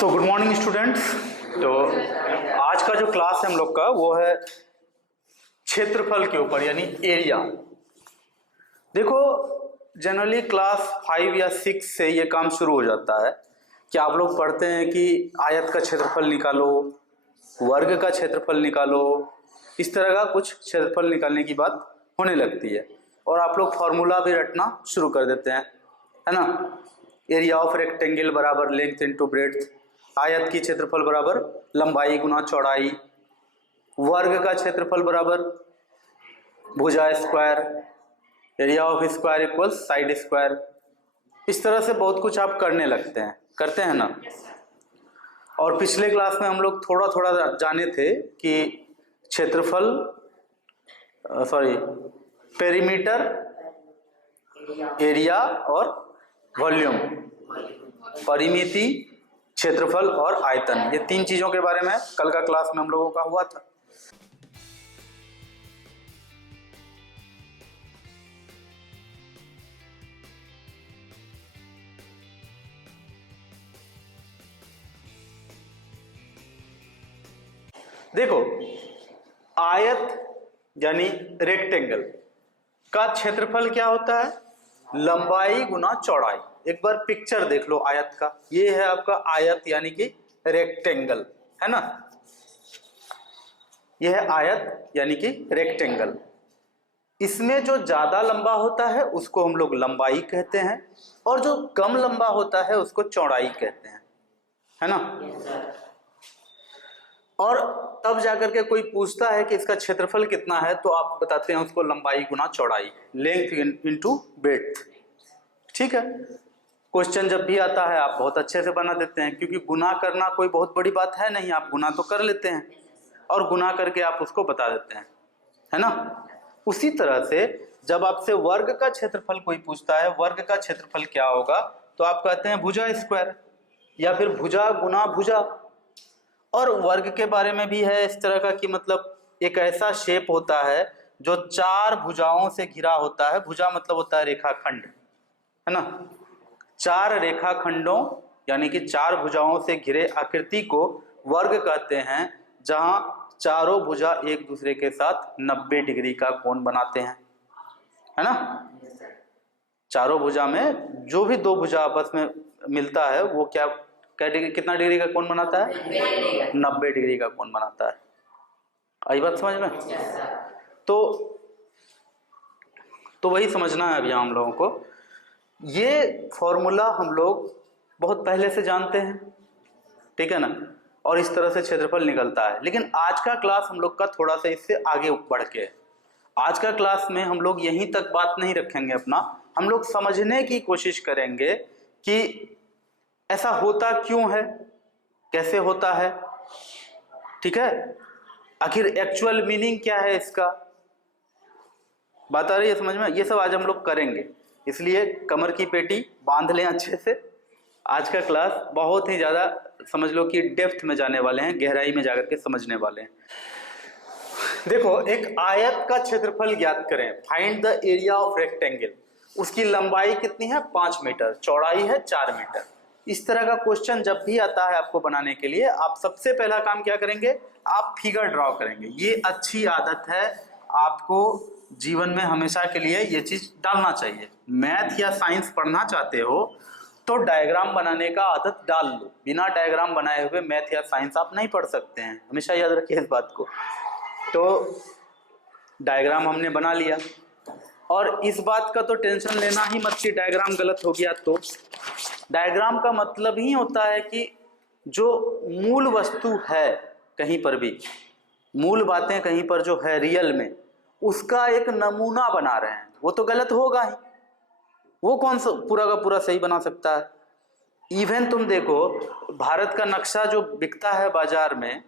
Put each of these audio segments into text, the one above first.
So good morning students. तो आज का जो क्लास है हम लोग का वो है क्षेत्रफल के ऊपर यानी एरिया। देखो जनरली क्लास 5 या 6 से ये काम शुरू हो जाता है कि आप लोग पढ़ते हैं कि आयत का क्षेत्रफल निकालो, वर्ग का क्षेत्रफल निकालो, इस तरह का कुछ क्षेत्रफल निकालने की बात होने लगती है और आप लोग फॉर्मूला भी रटना शुरू कर देते हैं, है ना। एरिया ऑफ रेक्टेंगल बराबर लेंथ इंटू ब्रेड्थ, आयत की क्षेत्रफल बराबर लंबाई गुना चौड़ाई, वर्ग का क्षेत्रफल बराबर भुजा square, area of square equals side square. इस तरह से बहुत कुछ आप करने लगते हैं, करते हैं ना। और पिछले क्लास में हम लोग थोड़ा थोड़ा जाने थे कि क्षेत्रफल पेरीमीटर, एरिया और वॉल्यूम, परिमिति, क्षेत्रफल और आयतन, ये तीन चीजों के बारे में कल का क्लास में हम लोगों का हुआ था। देखो आयत यानी रेक्टेंगल का क्षेत्रफल क्या होता है? लंबाई गुना चौड़ाई। एक बार पिक्चर देख लो आयत का, ये है आपका आयत यानी कि रेक्टेंगल, है ना। यह है आयत यानी कि रेक्टेंगल। इसमें जो ज्यादा लंबा होता है उसको हम लोग लंबाई कहते हैं और जो कम लंबा होता है उसको चौड़ाई कहते हैं, है ना। और तब जाकर के कोई पूछता है कि इसका क्षेत्रफल कितना है तो आप बताते हैं उसको लंबाई गुना चौड़ाई, लेंथ इनटू ब्रेड्थ। ठीक है, क्वेश्चन जब भी आता है आप बहुत अच्छे से बना देते हैं क्योंकि गुना करना कोई बहुत बड़ी बात है नहीं, आप गुना तो कर लेते हैं और गुना करके आप उसको बता देते हैं, है ना। उसी तरह से जब आपसे वर्ग का क्षेत्रफल कोई पूछता है, वर्ग का क्षेत्रफल क्या होगा, तो आप कहते हैं भुजा स्क्वायर या फिर भुजा गुना भुजा। और वर्ग के बारे में भी है इस तरह का कि मतलब एक ऐसा शेप होता है जो चार भुजाओं से घिरा होता है। भुजा मतलब होता है रेखाखंड, है ना। चार रेखाखंडों यानी कि चार भुजाओं से घिरे आकृति को वर्ग कहते हैं, जहां चारों भुजा एक दूसरे के साथ 90 डिग्री का कोण बनाते हैं, है ना। चारों भुजा में जो भी दो भुजा आपस में मिलता है वो क्या कितना डिग्री का कोण बनाता है? 90 डिग्री का कोण बनाता है। आई बात समझ में? तो वही समझना है अभी हम लोगों को। ये फॉर्मूला हम लोग बहुत पहले से जानते हैं, ठीक है ना, और इस तरह से क्षेत्रफल निकलता है। लेकिन आज का क्लास हम लोग का थोड़ा सा इससे आगे बढ़ के, आज का क्लास में हम लोग यहीं तक बात नहीं रखेंगे अपना, हम लोग समझने की कोशिश करेंगे कि ऐसा होता क्यों है, कैसे होता है, ठीक है, आखिर एक्चुअल मीनिंग क्या है इसका। बात आ रही है समझ में? ये सब आज हम लोग करेंगे, इसलिए कमर की पेटी बांध लें अच्छे से। आज का क्लास बहुत ही ज्यादा समझ लो कि डेप्थ में जाने वाले हैं, गहराई में जाकर के समझने वाले हैं। देखो एक आयत का क्षेत्रफल ज्ञात करें, find the area of rectangle. उसकी लंबाई कितनी है? 5 मीटर, चौड़ाई है 4 मीटर। इस तरह का क्वेश्चन जब भी आता है आपको बनाने के लिए, आप सबसे पहला काम क्या करेंगे? आप फिगर ड्रॉ करेंगे। ये अच्छी आदत है, आपको जीवन में हमेशा के लिए ये चीज डालना चाहिए। मैथ या साइंस पढ़ना चाहते हो तो डायग्राम बनाने का आदत डाल लो। बिना डायग्राम बनाए हुए मैथ या साइंस आप नहीं पढ़ सकते हैं, हमेशा याद रखिए इस बात को। तो डायग्राम हमने बना लिया और इस बात का तो टेंशन लेना ही मत कि डायग्राम गलत हो गया। तो डायग्राम का मतलब ही होता है कि जो मूल वस्तु है कहीं पर भी, मूल बातें कहीं पर जो है रियल में, उसका एक नमूना बना रहे हैं। वो तो गलत होगा ही, वो कौन सा पूरा का पूरा सही बना सकता है। इवन तुम देखो भारत का नक्शा जो बिकता है बाजार में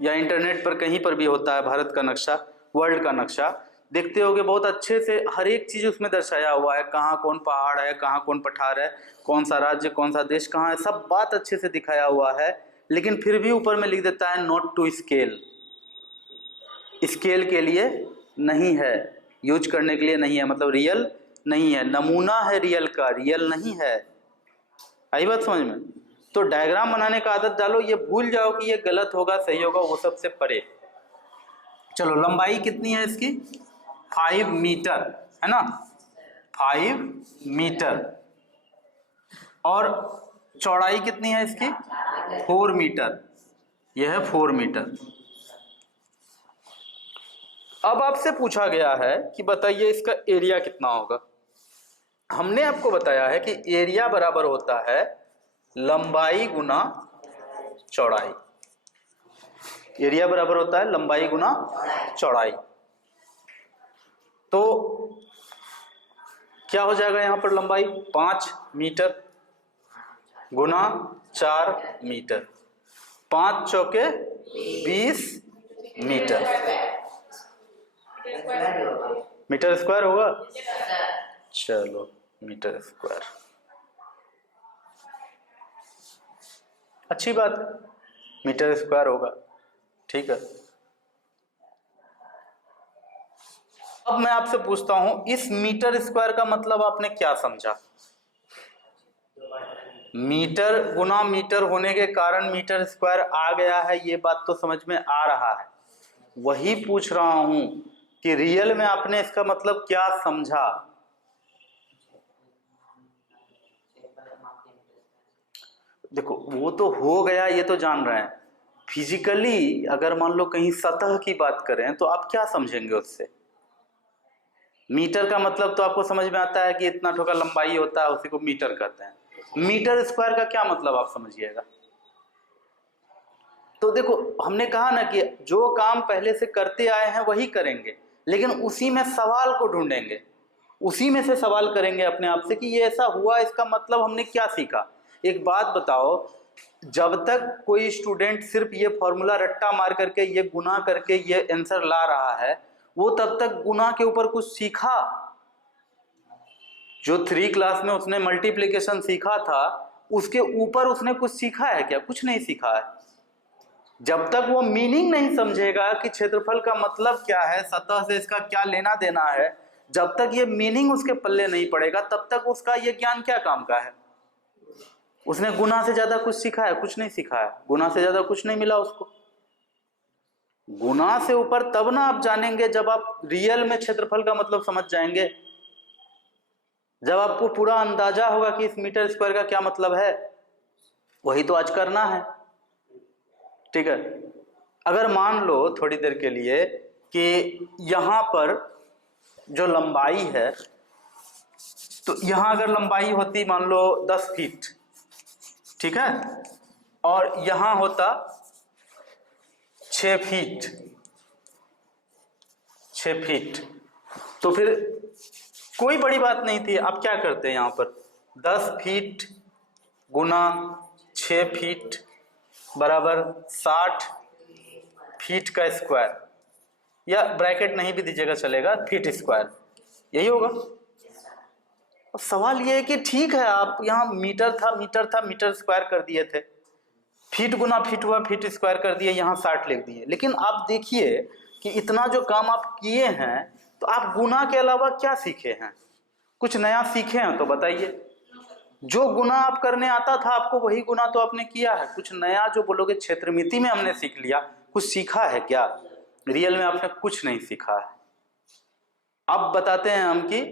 या इंटरनेट पर कहीं पर भी होता है, भारत का नक्शा, वर्ल्ड का नक्शा, देखते होगे बहुत अच्छे से हर एक चीज उसमें दर्शाया हुआ है। कहाँ कौन पहाड़ है, कहाँ कौन पठार है, कौन सा राज्य, कौन सा देश कहाँ है, सब बात अच्छे से दिखाया हुआ है। लेकिन फिर भी ऊपर में लिख देता है नॉट टू स्केल, स्केल के लिए नहीं है, यूज करने के लिए नहीं है, मतलब रियल नहीं है, नमूना है रियल का, रियल नहीं है। आई बात समझ में? तो डायग्राम बनाने का आदत डालो, ये भूल जाओ कि ये गलत होगा सही होगा, वो सबसे परे। चलो लंबाई कितनी है इसकी? 5 मीटर है ना, 5 मीटर। और चौड़ाई कितनी है इसकी? 4 मीटर। यह है 4 मीटर। अब आपसे पूछा गया है कि बताइए इसका एरिया कितना होगा। हमने आपको बताया है कि एरिया बराबर होता है लंबाई गुना चौड़ाई। एरिया बराबर होता है लंबाई गुना चौड़ाई। तो क्या हो जाएगा यहां पर? लंबाई 5 मीटर गुना 4 मीटर, 5 चौके 20 मीटर। मीटर स्क्वायर होगा? चलो मीटर स्क्वायर, अच्छी बात है, मीटर स्क्वायर होगा, ठीक है। अब मैं आपसे पूछता हूं, इस मीटर स्क्वायर का मतलब आपने क्या समझा? मीटर गुना मीटर होने के कारण मीटर स्क्वायर आ गया है, ये बात तो समझ में आ रहा है। वही पूछ रहा हूं कि रियल में आपने इसका मतलब क्या समझा? देखो वो तो हो गया, ये तो जान रहे हैं। फिजिकली अगर मान लो कहीं सतह की बात करें तो आप क्या समझेंगे उससे? मीटर का मतलब तो आपको समझ में आता है कि इतना ठोका लंबाई होता है, उसी को मीटर कहते हैं। मीटर स्क्वायर का क्या मतलब आप समझिएगा। तो देखो हमने कहा ना कि जो काम पहले से करते आए हैं वही करेंगे, लेकिन उसी में सवाल को ढूंढेंगे, उसी में से सवाल करेंगे अपने आप से कि ये ऐसा हुआ, इसका मतलब हमने क्या सीखा। एक बात बताओ, जब तक कोई स्टूडेंट सिर्फ ये फॉर्मूला रट्टा मार करके ये गुना करके ये आंसर ला रहा है, वो तब तक गुना के ऊपर कुछ सीखा? जो 3 क्लास में उसने मल्टीप्लिकेशन सीखा था, उसके ऊपर उसने कुछ सीखा है क्या? कुछ नहीं सीखा है। जब तक वो मीनिंग नहीं समझेगा कि क्षेत्रफल का मतलब क्या है, सतह से इसका क्या लेना देना है, जब तक ये मीनिंग उसके पल्ले नहीं पड़ेगा, तब तक उसका ये ज्ञान क्या काम का है? उसने गुना से ज्यादा कुछ सीखा है? कुछ नहीं सीखा है। गुना से ज्यादा कुछ नहीं मिला उसको। गुना से ऊपर तब ना आप जानेंगे जब आप रियल में क्षेत्रफल का मतलब समझ जाएंगे, जब आपको पूरा अंदाजा होगा कि इस मीटर स्क्वायर का क्या मतलब है। वही तो आज करना है, ठीक है। अगर मान लो थोड़ी देर के लिए कि यहां पर जो लंबाई है, तो यहां अगर लंबाई होती मान लो 10 फीट, ठीक है, और यहां होता 6 फीट, 6 फीट, तो फिर कोई बड़ी बात नहीं थी। आप क्या करते हैं, यहां पर 10 फीट गुना 6 फीट बराबर 60 फीट का स्क्वायर, या ब्रैकेट नहीं भी दीजिएगा चलेगा, फीट स्क्वायर, यही होगा। अब सवाल यह है कि ठीक है, आप यहाँ मीटर था मीटर स्क्वायर कर दिए थे, फीट गुना फीट हुआ, फीट स्क्वायर कर दिए, यहाँ 60 लिख दिए। लेकिन आप देखिए कि इतना जो काम आप किए हैं, तो आप गुना के अलावा क्या सीखे हैं? कुछ नया सीखे हैं तो बताइए। जो गुना आप करने आता था आपको, वही गुना तो आपने किया है। कुछ नया जो बोलोगे क्षेत्रमिति में हमने सीख लिया, कुछ सीखा है क्या? रियल में आपने कुछ नहीं सीखा है। अब बताते हैं हम कि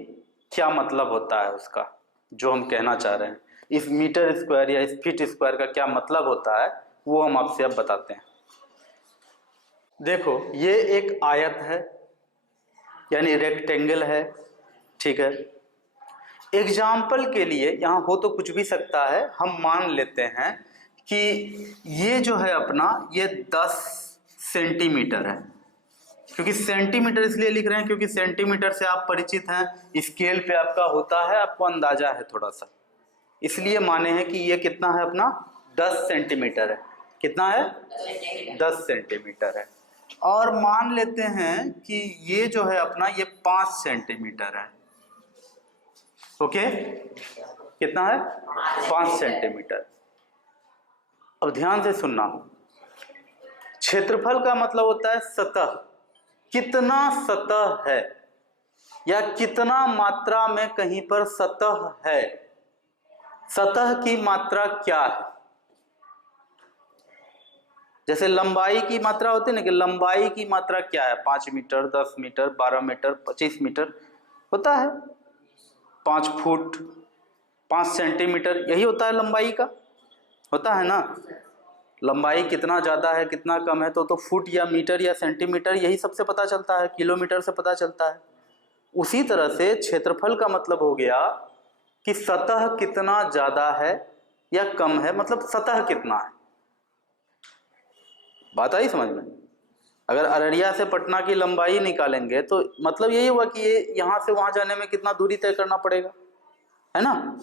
क्या मतलब होता है उसका, जो हम कहना चाह रहे हैं। इस मीटर स्क्वायर या इस फीट स्क्वायर का क्या मतलब होता है, वो हम आपसे अब बताते हैं। देखो ये एक आयत है, यानी रेक्टेंगल है, ठीक है। एग्जाम्पल के लिए यहाँ हो तो कुछ भी सकता है, हम मान लेते हैं कि ये जो है अपना ये 10 सेंटीमीटर है। क्योंकि सेंटीमीटर इसलिए लिख रहे हैं क्योंकि सेंटीमीटर से आप परिचित हैं, स्केल पे आपका होता है, आपको अंदाजा है थोड़ा सा, इसलिए माने हैं कि ये कितना है अपना 10 सेंटीमीटर है। कितना है? 10 सेंटीमीटर है। और मान लेते हैं कि ये जो है अपना ये 5 सेंटीमीटर है। ओके, कितना है? 5 सेंटीमीटर। अब ध्यान से सुनना, क्षेत्रफल का मतलब होता है सतह, कितना सतह है या कितना मात्रा में कहीं पर सतह है। सतह की मात्रा क्या है? जैसे लंबाई की मात्रा होती है ना, कि लंबाई की मात्रा क्या है, 5 मीटर, 10 मीटर, 12 मीटर, 25 मीटर होता है, 5 फुट, 5 सेंटीमीटर, यही होता है लंबाई का, होता है ना। लंबाई कितना ज़्यादा है कितना कम है तो फुट या मीटर या सेंटीमीटर यही सबसे पता चलता है, किलोमीटर से पता चलता है। उसी तरह से क्षेत्रफल का मतलब हो गया कि सतह कितना ज़्यादा है या कम है, मतलब सतह कितना है। बात आई समझ में? अगर अररिया से पटना की लंबाई निकालेंगे तो मतलब यही हुआ कि ये यहाँ से वहाँ जाने में कितना दूरी तय करना पड़ेगा, है ना।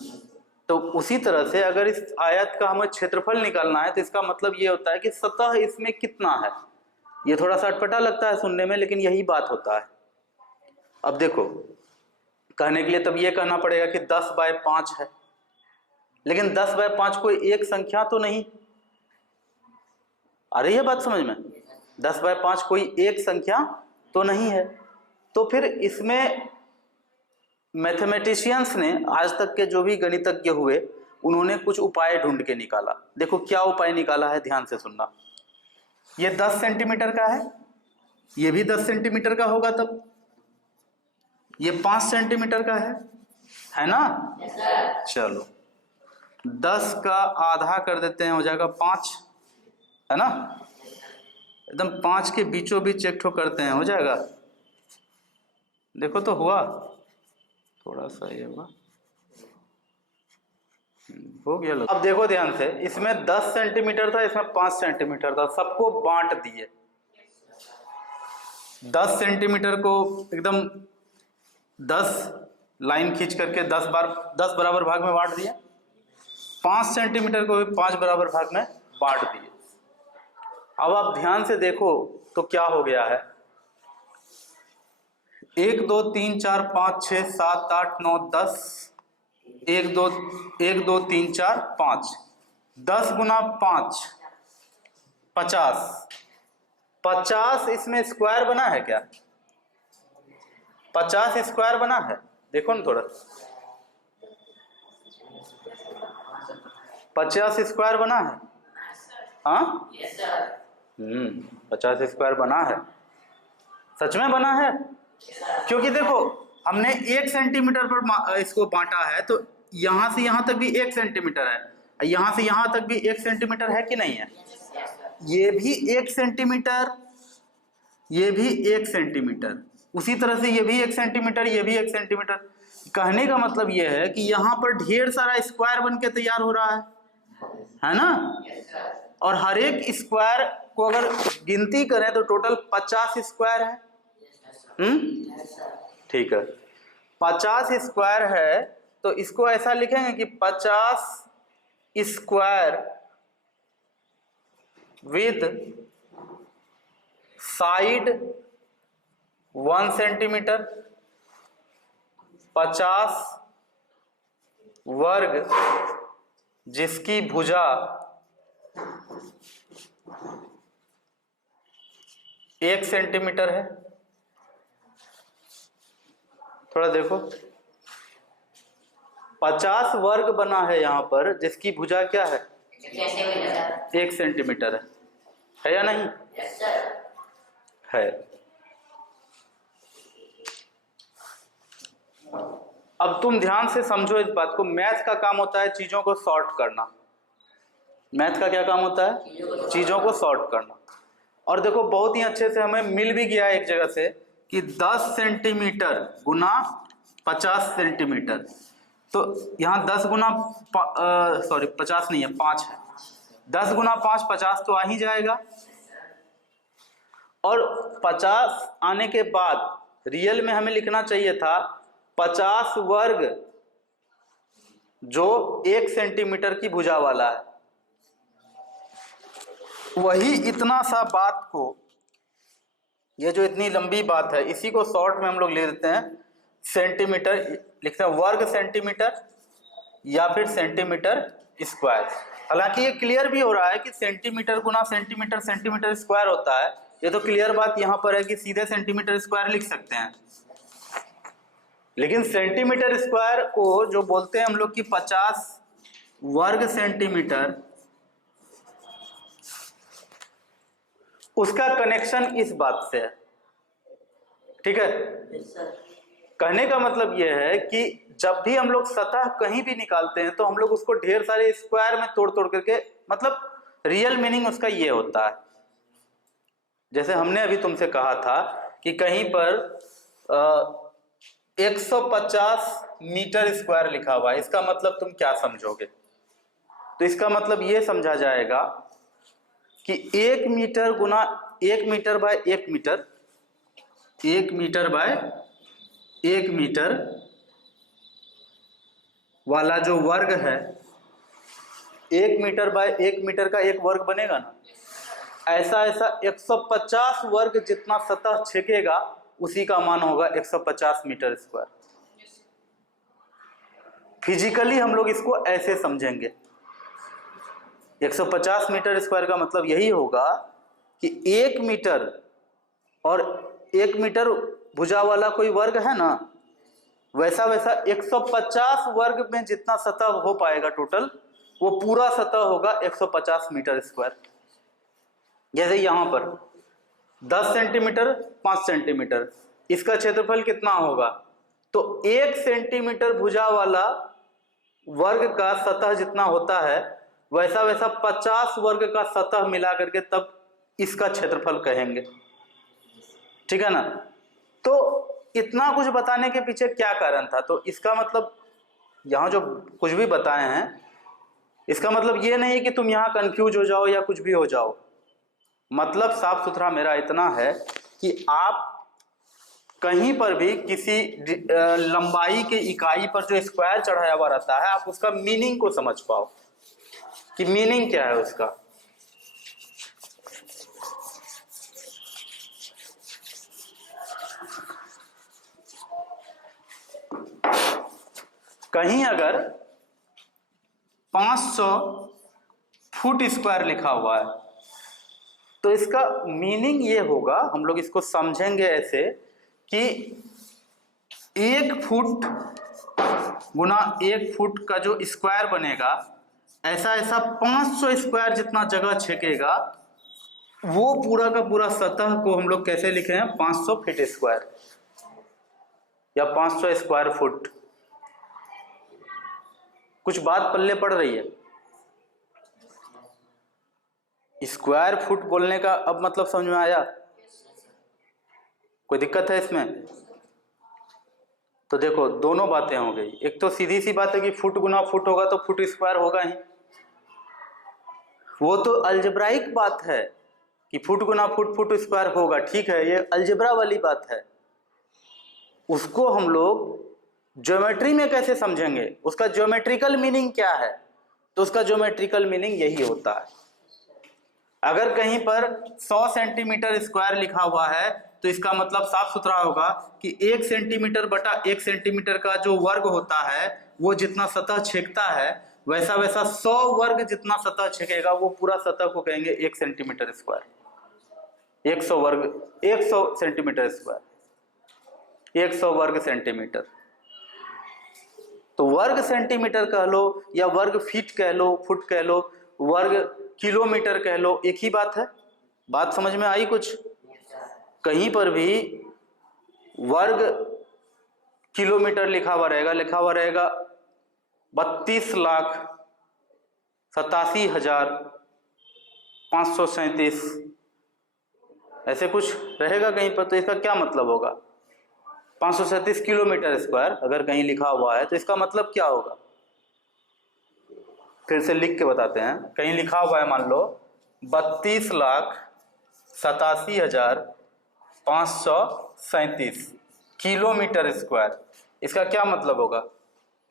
तो उसी तरह से अगर इस आयत का हमें क्षेत्रफल निकालना है तो इसका मतलब ये होता है कि सतह इसमें कितना है। ये थोड़ा सा अटपटा लगता है सुनने में, लेकिन यही बात होता है। अब देखो, कहने के लिए तब ये कहना पड़ेगा कि 10/5 है, लेकिन 10/5 कोई एक संख्या तो नहीं। आ रही है बात समझ में? 10/5 कोई एक संख्या तो नहीं है। तो फिर इसमें मैथमेटिशियंस ने, आज तक के जो भी गणितज्ञ हुए, उन्होंने कुछ उपाय ढूंढ के निकाला। देखो क्या उपाय निकाला है, ध्यान से सुनना। ये 10 सेंटीमीटर का है, ये भी 10 सेंटीमीटर का होगा, तब ये 5 सेंटीमीटर का है ना। चलो 10 का आधा कर देते हैं, हो जाएगा 5, है ना। एकदम 5 के बीचों बीच एक ठो करते हैं, हो जाएगा। देखो तो हुआ, थोड़ा सा ये हुआ, हो गया। अब देखो ध्यान से, इसमें 10 सेंटीमीटर था, इसमें 5 सेंटीमीटर था, सबको बांट दिए। 10 सेंटीमीटर को एकदम 10 लाइन खींच करके 10 बराबर भाग में बांट दिया। 5 सेंटीमीटर को भी 5 बराबर भाग में बांट दिए। अब आप ध्यान से देखो तो क्या हो गया है, 1 2 3 4 5 6 7 8 9 10, 1 2 3 4 5, 10 गुना 5 50, 50 इसमें स्क्वायर बना है क्या? 50 स्क्वायर बना है, देखो ना थोड़ा, 50 स्क्वायर बना है, हाँ 50 स्क्वायर बना है, सच में बना है। क्योंकि देखो हमने 1 सेंटीमीटर पर इसको बांटा है, तो यहां से यहां तक भी 1 सेंटीमीटर है, यहां से यहां तक भी 1 सेंटीमीटर है कि नहीं है। ये भी 1 सेंटीमीटर, ये भी 1 सेंटीमीटर, उसी तरह से ये भी 1 सेंटीमीटर, ये भी 1 सेंटीमीटर। कहने का मतलब ये है कि यहाँ पर ढेर सारा स्क्वायर बन के तैयार हो रहा है ना। और हर एक स्क्वायर को अगर गिनती करें तो टोटल 50 स्क्वायर है। ठीक है, 50 स्क्वायर है, तो इसको ऐसा लिखेंगे कि 50 स्क्वायर विद साइड 1 सेंटीमीटर, 50 वर्ग जिसकी भुजा 1 सेंटीमीटर है। थोड़ा देखो, 50 वर्ग बना है यहां पर, जिसकी भुजा क्या है, 1 सेंटीमीटर है या नहीं? है। अब तुम ध्यान से समझो इस बात को, मैथ का काम होता है चीजों को सॉर्ट करना। मैथ का क्या काम होता है? चीजों को सॉर्ट करना। और देखो बहुत ही अच्छे से हमें मिल भी गया एक जगह से कि 10 सेंटीमीटर गुना 50 सेंटीमीटर, तो यहाँ 10 गुना 50 नहीं है, 5 है, 10 गुना 5 50 तो आ ही जाएगा। और 50 आने के बाद रियल में हमें लिखना चाहिए था 50 वर्ग जो 1 सेंटीमीटर की भुजा वाला है। वही इतना सा बात को, ये जो इतनी लंबी बात है, इसी को शॉर्ट में हम लोग ले देते हैं सेंटीमीटर, लिखते हैं वर्ग सेंटीमीटर या फिर सेंटीमीटर स्क्वायर। हालांकि ये क्लियर भी हो रहा है कि सेंटीमीटर गुना सेंटीमीटर सेंटीमीटर स्क्वायर होता है, ये तो क्लियर बात यहाँ पर है कि सीधे सेंटीमीटर स्क्वायर लिख सकते हैं। लेकिन सेंटीमीटर स्क्वायर को जो बोलते हैं हम लोग कि 50 वर्ग सेंटीमीटर उसका कनेक्शन इस बात से है, ठीक है। कहने का मतलब यह है कि जब भी हम लोग सतह कहीं भी निकालते हैं तो हम लोग उसको ढेर सारे स्क्वायर में तोड़ तोड़ करके, मतलब रियल मीनिंग उसका ये होता है। जैसे हमने अभी तुमसे कहा था कि कहीं पर 150 मीटर स्क्वायर लिखा हुआ है, इसका मतलब तुम क्या समझोगे? तो इसका मतलब ये समझा जाएगा कि 1 मीटर गुना 1 metre by 1 metre, 1 metre by 1 metre वाला जो वर्ग है, 1 मीटर बाय 1 मीटर का एक वर्ग बनेगा ना, ऐसा ऐसा 150 वर्ग जितना सतह छेकेगा उसी का मान होगा 150 मीटर स्क्वायर। फिजिकली हम लोग इसको ऐसे समझेंगे, 150 मीटर स्क्वायर का मतलब यही होगा कि 1 मीटर और 1 मीटर भुजा वाला कोई वर्ग है ना, वैसा वैसा 150 वर्ग में जितना सतह हो पाएगा टोटल, वो पूरा सतह होगा 150 मीटर स्क्वायर। जैसे यहां पर 10 सेंटीमीटर 5 सेंटीमीटर, इसका क्षेत्रफल कितना होगा? तो 1 सेंटीमीटर भुजा वाला वर्ग का सतह जितना होता है, वैसा वैसा 50 वर्ग का सतह मिला करके तब इसका क्षेत्रफल कहेंगे, ठीक है ना। तो इतना कुछ बताने के पीछे क्या कारण था? तो इसका मतलब यहां जो कुछ भी बताए हैं, इसका मतलब ये नहीं कि तुम यहां कंफ्यूज हो जाओ या कुछ भी हो जाओ। मतलब साफ सुथरा मेरा इतना है कि आप कहीं पर भी किसी लंबाई के इकाई पर जो स्क्वायर चढ़ाया हुआ रहता है, आप उसका मीनिंग को समझ पाओ कि मीनिंग क्या है उसका। कहीं अगर 500 फुट स्क्वायर लिखा हुआ है तो इसका मीनिंग ये होगा, हम लोग इसको समझेंगे ऐसे कि 1 फुट गुना 1 फुट का जो स्क्वायर बनेगा, ऐसा ऐसा 500 स्क्वायर जितना जगह छेकेगा, वो पूरा का पूरा सतह को हम लोग कैसे लिखे हैं? 500 फीट स्क्वायर या 500 स्क्वायर फुट। कुछ बात पल्ले पड़ रही है? स्क्वायर फुट बोलने का अब मतलब समझ में आया? कोई दिक्कत है इसमें? तो देखो दोनों बातें हो गई। एक तो सीधी सी बात है कि फुट गुना फुट होगा तो फुट स्क्वायर होगा ही, वो तो अलजेब्राइक बात है कि फुट गुना फुट फुट स्क्वायर होगा, ठीक है, ये अलजेब्रा वाली बात है। उसको हम लोग ज्योमेट्री में कैसे समझेंगे? उसका ज्योमेट्रिकल मीनिंग क्या है? तो उसका ज्योमेट्रिकल मीनिंग यही होता है। अगर कहीं पर 100 सेंटीमीटर स्क्वायर लिखा हुआ है तो इसका मतलब साफ सुथरा होगा कि 1 सेंटीमीटर बटा 1 सेंटीमीटर का जो वर्ग होता है, वो जितना सतह छेकता है, वैसा वैसा 100 वर्ग जितना सतह छेकेगा, वो पूरा सतह को कहेंगे 1 सेंटीमीटर स्क्वायर। 100 वर्ग 100 सेंटीमीटर स्क्वायर, 100 वर्ग सेंटीमीटर। तो वर्ग सेंटीमीटर कह लो या वर्ग फीट कह लो, फुट कह लो, वर्ग किलोमीटर कह लो, एक ही बात है। बात समझ में आई कुछ? कहीं पर भी वर्ग किलोमीटर लिखा हुआ रहेगा 32,87,537, ऐसे कुछ रहेगा कहीं पर। तो इसका क्या मतलब होगा? 537 किलोमीटर स्क्वायर अगर कहीं लिखा हुआ है तो इसका मतलब क्या होगा? फिर से लिख के बताते हैं। कहीं लिखा हुआ है मान लो 32,87,537 किलोमीटर स्क्वायर, इसका क्या मतलब होगा?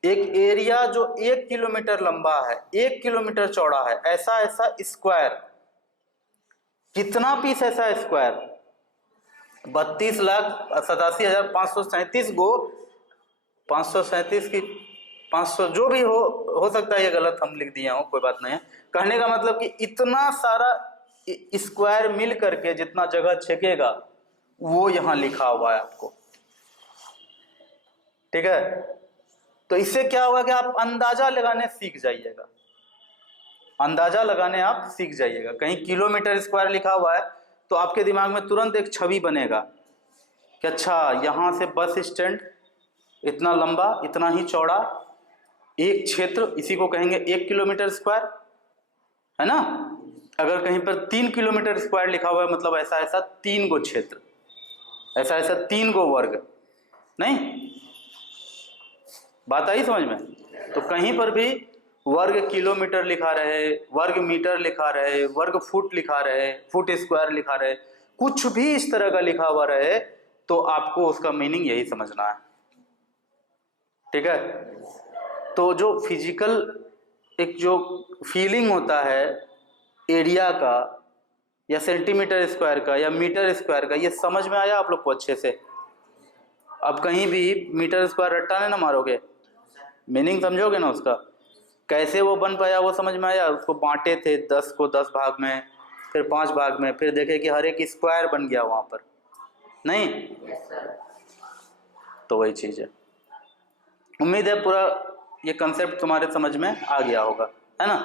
एक एरिया जो 1 किलोमीटर लंबा है, 1 किलोमीटर चौड़ा है, ऐसा ऐसा स्क्वायर, कितना पीस ऐसा स्क्वायर? 32,87,537 गो 537 की 500 जो भी हो सकता है, ये गलत हम लिख दिया हूं, कोई बात नहीं है। कहने का मतलब कि इतना सारा स्क्वायर मिल करके जितना जगह छेकेगा वो यहां लिखा हुआ है आपको, ठीक है। तो इससे क्या होगा कि आप अंदाजा लगाने सीख जाइएगा, अंदाजा लगाने आप सीख जाइएगा। कहीं किलोमीटर स्क्वायर लिखा हुआ है तो आपके दिमाग में तुरंत एक छवि बनेगा कि अच्छा यहाँ से बस स्टैंड इतना लंबा, इतना ही चौड़ा, एक क्षेत्र, इसी को कहेंगे 1 किलोमीटर स्क्वायर, है ना। अगर कहीं पर 3 किलोमीटर स्क्वायर लिखा हुआ है मतलब ऐसा ऐसा 3 गो क्षेत्र, ऐसा ऐसा 3 गो वर्ग, नहीं, बात आई समझ में। तो कहीं पर भी वर्ग किलोमीटर लिखा रहे, वर्ग मीटर लिखा रहे, वर्ग फुट लिखा रहे, फुट स्क्वायर लिखा रहे, कुछ भी इस तरह का लिखा हुआ रहे तो आपको उसका मीनिंग यही समझना है, ठीक है। तो जो फिजिकल एक जो फीलिंग होता है एरिया का या सेंटीमीटर स्क्वायर का या मीटर स्क्वायर का, ये समझ में आया आप लोग को अच्छे से। अब कहीं भी मीटर स्क्वायर रट्टा नहीं ना मारोगे, मीनिंग समझोगे ना उसका, कैसे वो बन पाया वो समझ में आया। उसको बांटे थे 10 को 10 भाग में, फिर 5 भाग में, फिर देखे कि हर एक स्क्वायर बन गया वहां पर, नहीं। तो वही चीज है। उम्मीद है पूरा ये कंसेप्ट तुम्हारे समझ में आ गया होगा, है ना।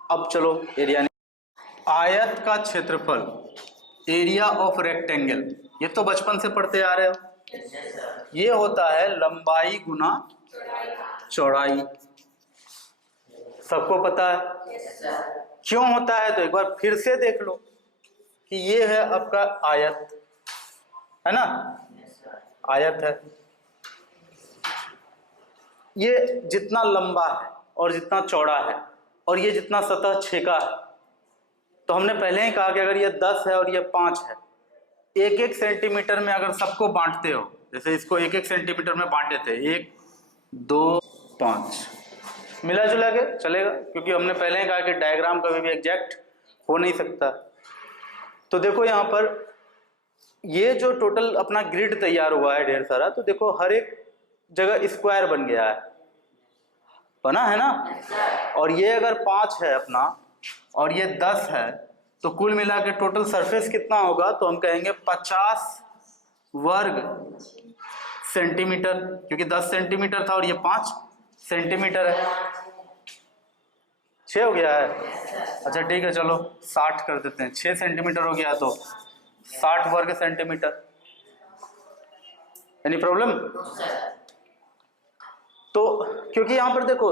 अब चलो एरिया, आयत का क्षेत्रफल, एरिया ऑफ रेक्टेंगल, ये तो बचपन से पढ़ते आ रहे हो। ये होता है लंबाई गुना चौड़ाई, सबको पता है। क्यों होता है तो एक बार फिर से देख लो कि ये है आपका आयत, है ना, आयत है। ये जितना लंबा है और जितना चौड़ा है और ये जितना सतह छेका है, तो हमने पहले ही कहा कि अगर ये 10 है और ये 5 है, 1-1 सेंटीमीटर में अगर सबको बांटते हो, जैसे इसको 1-1 सेंटीमीटर में बांटे थे, 1 2 5, मिला जुला के चलेगा, क्योंकि हमने पहले ही कहा कि डायग्राम कभी भी एग्जैक्ट हो नहीं सकता। तो देखो यहाँ पर ये जो टोटल अपना ग्रिड तैयार हुआ है ढेर सारा, तो देखो हर एक जगह स्क्वायर बन गया है, बना है ना। और ये अगर 5 है अपना और ये 10 है, तो कुल मिला के टोटल सरफेस कितना होगा, तो हम कहेंगे 50 वर्ग सेंटीमीटर, क्योंकि 10 सेंटीमीटर था और ये 5 सेंटीमीटर है। 6 हो गया है, अच्छा ठीक है, चलो 60 कर देते हैं, 6 सेंटीमीटर हो गया तो 60 वर्ग सेंटीमीटर। Any problem? तो क्योंकि यहां पर देखो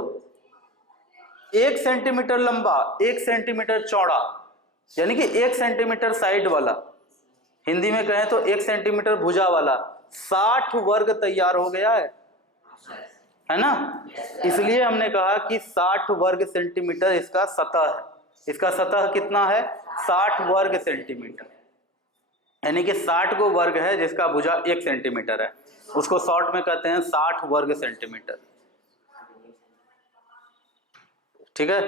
1 सेंटीमीटर लंबा, 1 सेंटीमीटर चौड़ा, यानी कि 1 सेंटीमीटर साइड वाला, हिंदी में कहें तो 1 सेंटीमीटर भुजा वाला, 60 वर्ग तैयार हो गया है ना। इसलिए हमने कहा कि 60 वर्ग सेंटीमीटर इसका सतह है। इसका सतह कितना है? 60 वर्ग सेंटीमीटर, यानी कि 60 को वर्ग है जिसका भुजा 1 सेंटीमीटर है, उसको शॉर्ट में कहते हैं 60 वर्ग सेंटीमीटर, ठीक है।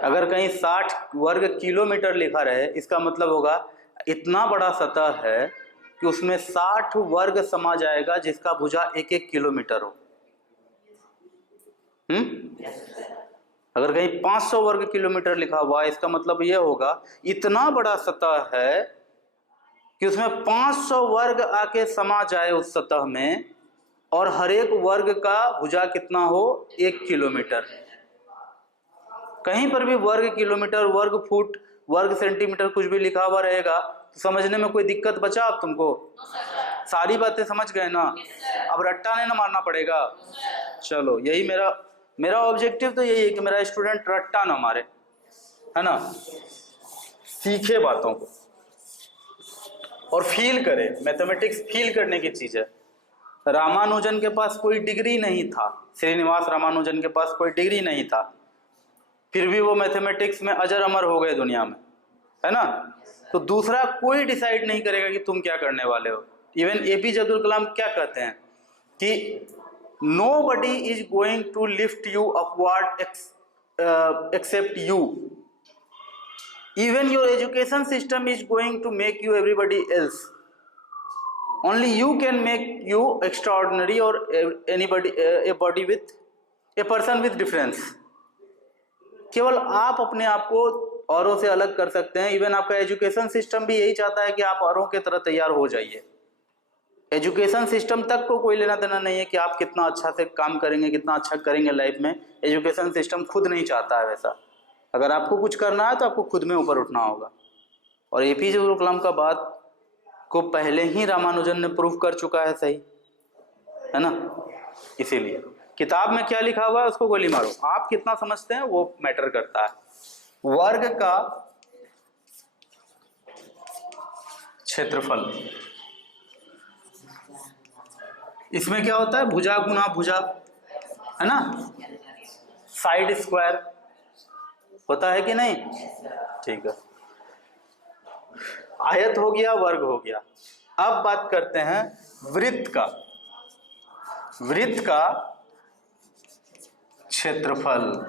अगर कहीं 60 वर्ग किलोमीटर लिखा रहे, इसका मतलब होगा इतना बड़ा सतह है कि उसमें 60 वर्ग समा जाएगा जिसका भुजा 1-1 किलोमीटर हो। अगर कहीं 500 वर्ग किलोमीटर लिखा हुआ है, इसका मतलब यह होगा इतना बड़ा सतह है कि उसमें 500 वर्ग आके समा जाए उस सतह में, और हर एक वर्ग का भुजा कितना हो? 1 किलोमीटर। कहीं पर भी वर्ग किलोमीटर, वर्ग फुट, वर्ग सेंटीमीटर कुछ भी लिखा हुआ रहेगा तो समझने में कोई दिक्कत बचा अब तुमको? सारी बातें समझ गए ना? अब रट्टा नहीं ना मारना पड़ेगा। चलो यही मेरा ऑब्जेक्टिव तो यही है कि मेरा स्टूडेंट रट्टा ना मारे, है ना, सीखे बातों को और फील करे। मैथमेटिक्स फील करने की चीज है। रामानुजन के पास कोई डिग्री नहीं था, श्रीनिवास रामानुजन के पास कोई डिग्री नहीं था, फिर भी वो मैथमेटिक्स में अजर अमर हो गए दुनिया में, है ना। तो दूसरा कोई डिसाइड नहीं करेगा कि तुम क्या करने वाले हो। इवन एपीजे अब्दुल कलाम क्या कहते हैं कि nobody is going to lift you upward except you. Even your education system is going to make you everybody else. Only you can make you extraordinary or anybody a person with difference. केवल आप अपने आप को औरों से अलग कर सकते हैं। इवन आपका एजुकेशन सिस्टम भी यही चाहता है कि आप औरों के तरह तैयार हो जाइए। एजुकेशन सिस्टम तक को कोई लेना देना नहीं है कि आप कितना अच्छा से काम करेंगे, कितना अच्छा करेंगे लाइफ में। एजुकेशन सिस्टम खुद नहीं चाहता है वैसा। अगर आपको कुछ करना है तो आपको खुद में ऊपर उठना होगा और एपीजे अब्दुल कलाम का बात को पहले ही रामानुजन ने प्रूफ कर चुका है, सही है ना। इसीलिए किताब में क्या लिखा हुआ है उसको गोली मारो, आप कितना समझते हैं वो मैटर करता है। वर्ग का क्षेत्रफल, इसमें क्या होता है, भुजा गुना भुजा, है ना, साइड स्क्वायर होता है कि नहीं, ठीक है। आयत हो गया, वर्ग हो गया। अब बात करते हैं वृत्त का। वृत्त का क्षेत्रफल,